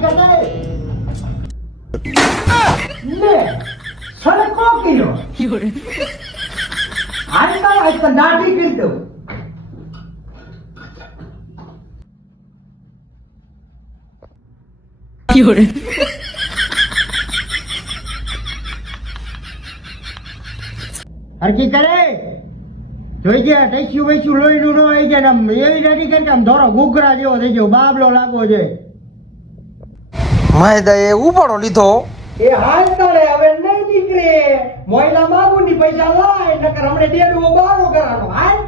દાઢી કરતા લે સડકો કિલો આજકાલ દાઢી કરી દઉં હરકી કરે જોઈ ગયા ટેસ્યુ વેસ્યુ લોહીનું ન આવી જાય આમ એવી દાઢી કરી કે આમ ધોરો ઘૂઘરા જેવો થઈ ગયો બાબલો લાગવો છે માયદા એ ઉપાડો લીધો એ હાલ તારે હવે નહીં નીકળે મોયલા માગુની પૈસા લાય નકર હમણે ડેડવો બારો કરવાનો હાલ